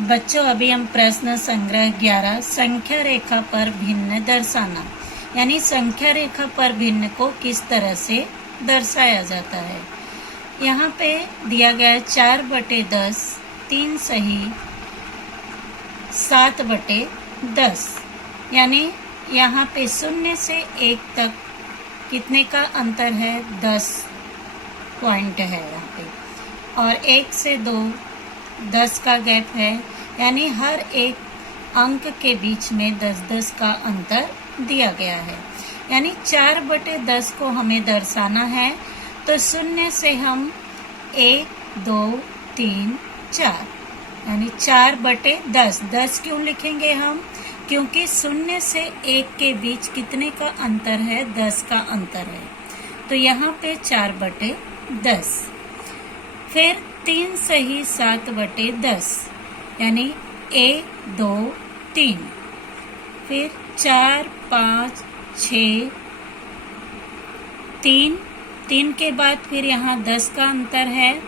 बच्चों, अभी हम प्रश्न संग्रह 11 संख्या रेखा पर भिन्न दर्शाना यानी संख्या रेखा पर भिन्न को किस तरह से दर्शाया जाता है। यहाँ पे दिया गया है 4/10, 3 सही, 7/10 यानी यहाँ पे 0 से 1 तक कितने का अंतर है, 10 पॉइंट है यहाँ पे, और 1 से 2 10 का गैप है, यानी हर एक अंक के बीच में 10-10 का अंतर दिया गया है। यानी 4/10 को हमें दर्शाना है तो 0 से हम 1, 2, 3, 4 यानी 4/10। 10 क्यों लिखेंगे हम, क्योंकि 0 से 1 के बीच कितने का अंतर है, 10 का अंतर है, तो यहाँ पे 4/10। फिर 3 सही 7/10 यानी 1, 2, 3। फिर 4, 5, 6, 3 के बाद फिर यहाँ 10 का अंतर है,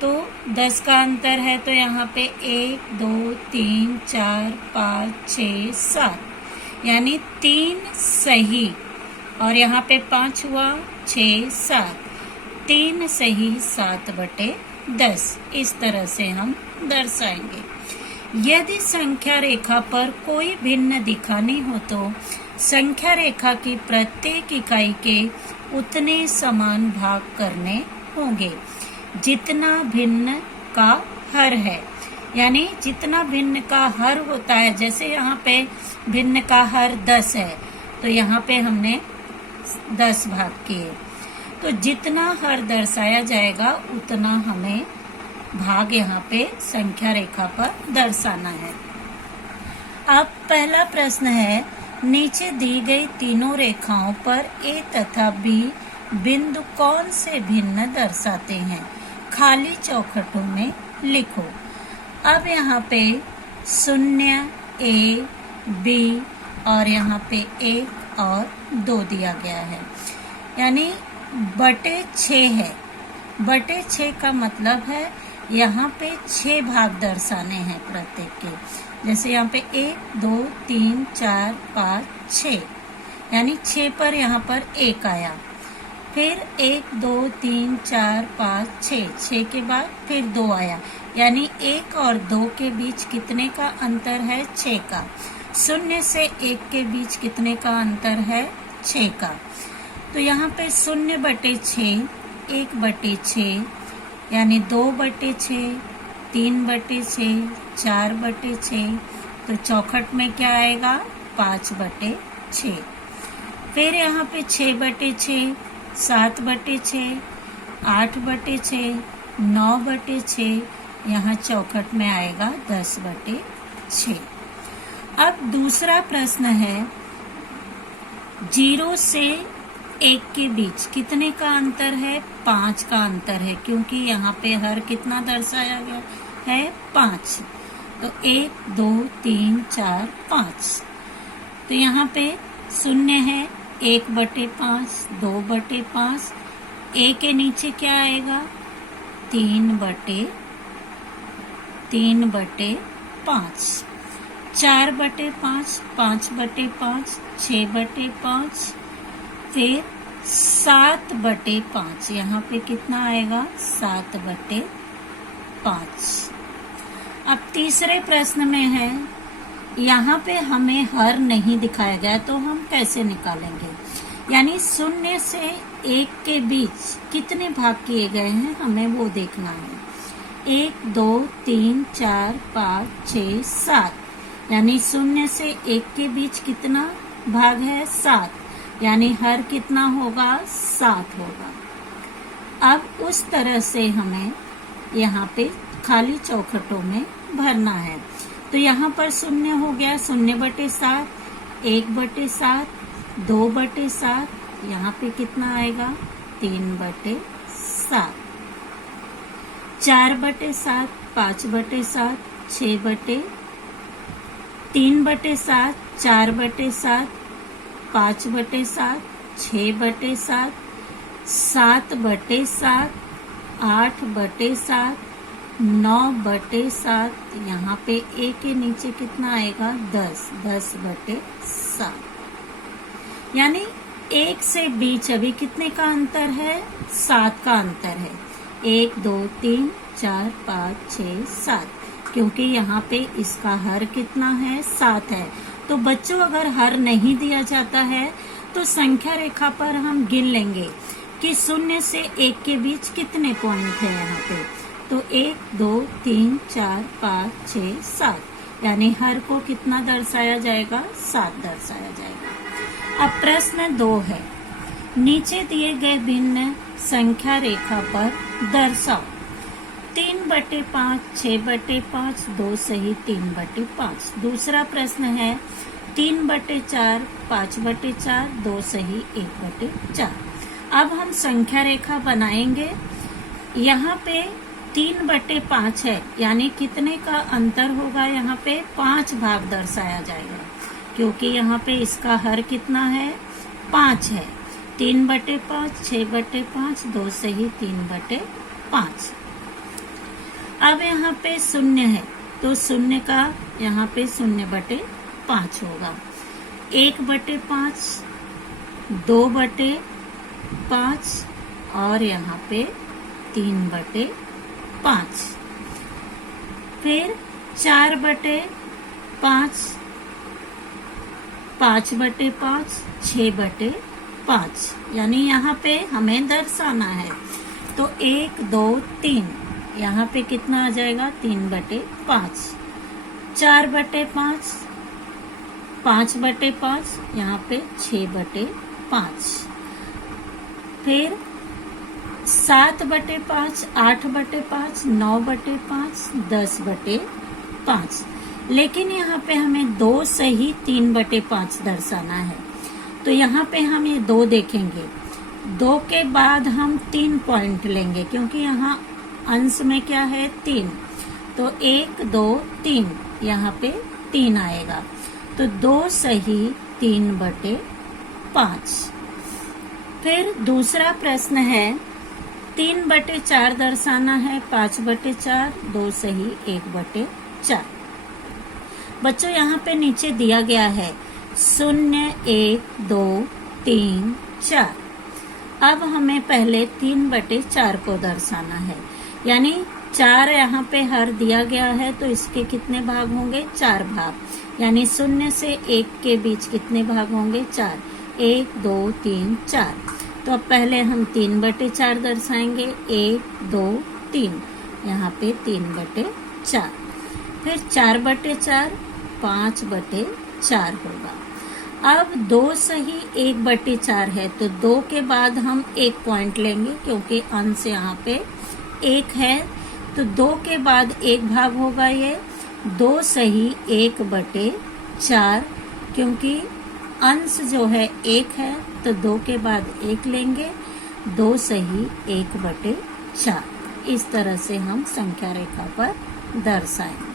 तो 10 का अंतर है तो यहाँ पे 1, 2, 3, 4, 5, 6, 7 यानी 3 सही, और यहाँ पे 5 हुआ, 6, 7, 3 सही 7/10 इस तरह से हम दर्शाएंगे। यदि संख्या रेखा पर कोई भिन्न दिखानी हो तो संख्या रेखा की प्रत्येक इकाई के उतने समान भाग करने होंगे जितना भिन्न का हर है। यानी जितना भिन्न का हर होता है, जैसे यहाँ पे भिन्न का हर 10 है तो यहाँ पे हमने 10 भाग किए, तो जितना हर दर्शाया जाएगा उतना हमें भाग यहाँ पे संख्या रेखा पर दर्शाना है। अब पहला प्रश्न है, नीचे दी गई तीनों रेखाओं पर A तथा B बिंदु कौन से भिन्न दर्शाते हैं, खाली चौखटों में लिखो। अब यहाँ पे 0, A, B और यहाँ पे 1 और 2 दिया गया है, यानी /6 है। /6 का मतलब है यहाँ पे 6 भाग दर्शाने हैं प्रत्येक के, जैसे यहाँ पे 1, 2, 3, 4, 5, 6 यानी 6 पर यहाँ पर 1 आया, फिर 1, 2, 3, 4, 5, 6 के बाद फिर 2 आया, यानी 1 और 2 के बीच कितने का अंतर है, 6 का। 0 से 1 के बीच कितने का अंतर है, 6 का। तो यहाँ पे 0/6, 1/6 यानी 2/6, 3/6, 4/6, तो चौखट में क्या आएगा, 5/6। फिर यहाँ पे 6/6, 7/6, 8/6, 9/6, यहाँ चौखट में आएगा 10/6। अब दूसरा प्रश्न है, 0 से 1 के बीच कितने का अंतर है, 5 का अंतर है, क्योंकि यहाँ पे हर कितना दर्शाया गया है, 5, तो 1, 2, 3, 4, 5, तो यहाँ पे 0 है, 1/5, 2/5, A के नीचे क्या आएगा, 3/5, 4/5, 5/5, 6/5, फिर 7/5, यहाँ पे कितना आएगा, 7/5। अब तीसरे प्रश्न में है, यहाँ पे हमें हर नहीं दिखाया गया तो हम कैसे निकालेंगे, यानी 0 से 1 के बीच कितने भाग किए गए हैं हमें वो देखना है। 1, 2, 3, 4, 5, 6, 7 यानी 0 से 1 के बीच कितना भाग है, 7, यानी हर कितना होगा, 7 होगा। अब उस तरह से हमें यहाँ पे खाली चौखटों में भरना है, तो यहाँ पर 0 हो गया, 0/7, 1/7, 2/7, यहाँ पे कितना आएगा, 3/7, 4/7, 5/7, 6/3/7, 4/7, 5/7, 6/7, 7/7, 8/7, 9/7, यहाँ पे ए के नीचे कितना आएगा 10/7, यानी 1 से बीच अभी कितने का अंतर है, 7 का अंतर है। 1 2 3 4 5 6 7, क्योंकि यहाँ पे इसका हर कितना है 7 है। तो बच्चों अगर हर नहीं दिया जाता है तो संख्या रेखा पर हम गिन लेंगे कि 0 से 1 के बीच कितने पॉइंट है यहाँ पे। तो 1 2 3 4 5 6 7, यानी हर को कितना दर्शाया जाएगा, 7 दर्शाया जाएगा। अब प्रश्न 2 है, नीचे दिए गए भिन्न संख्या रेखा पर दर्शाओ। 3/5, 6/5, 2 सही 3/5। दूसरा प्रश्न है 3/4, 5/4, 2 सही 1/4। अब हम संख्या रेखा बनाएंगे। यहाँ पे 3/5 है, यानी कितने का अंतर होगा, यहाँ पे 5 भाग दर्शाया जाएगा, क्योंकि यहाँ पे इसका हर कितना है 5 है। 3/5, 6/5, 2 सही 3/5। अब यहाँ पे 0 है, तो 0 का यहाँ पे 0/5 होगा। 1/5, 2/5 और यहाँ पे 3/5। फिर 4/5, 5/5, 6/5, यानी यहाँ पे हमें दर्शाना है। तो 1 2 3, यहाँ पे कितना आ जाएगा 3/5। 4/5, 5/5, यहाँ पे 6/5। फिर 7/5, 8/5, 9/5, 10/5। लेकिन यहाँ पे हमें 2 सही 3/5 दर्शाना है। तो यहाँ पे हम ये 2 देखेंगे, 2 के बाद हम 3 पॉइंट लेंगे, क्योंकि यहाँ अंश में क्या है 3। तो 1 2 3, यहाँ पे 3 आएगा। तो 2 सही 3/5। फिर दूसरा प्रश्न है 3/4 दर्शाना है, 5/4, 2 सही 1/4। बच्चों यहाँ पे नीचे दिया गया है 0 1 2 3 4। अब हमें पहले 3/4 को दर्शाना है, यानी 4 यहाँ पे हर दिया गया है, तो इसके कितने भाग होंगे 4 भाग, यानी 0 से 1 के बीच कितने भाग होंगे 4। 1 2 3 4। तो अब पहले हम 3/4 दर्शाएंगे, 1 2 3, यहाँ पे 3/4। फिर 4/4, 5/4 होगा। अब 2 सही 1/4 है, तो 2 के बाद हम 1 पॉइंट लेंगे, क्योंकि अंश यहाँ पे 1 है। तो 2 के बाद 1 भाग होगा ये 2 सही 1/4, क्योंकि अंश जो है 1 है, तो 2 के बाद 1 लेंगे, 2 सही 1/4। इस तरह से हम संख्या रेखा पर दर्शाएंगे।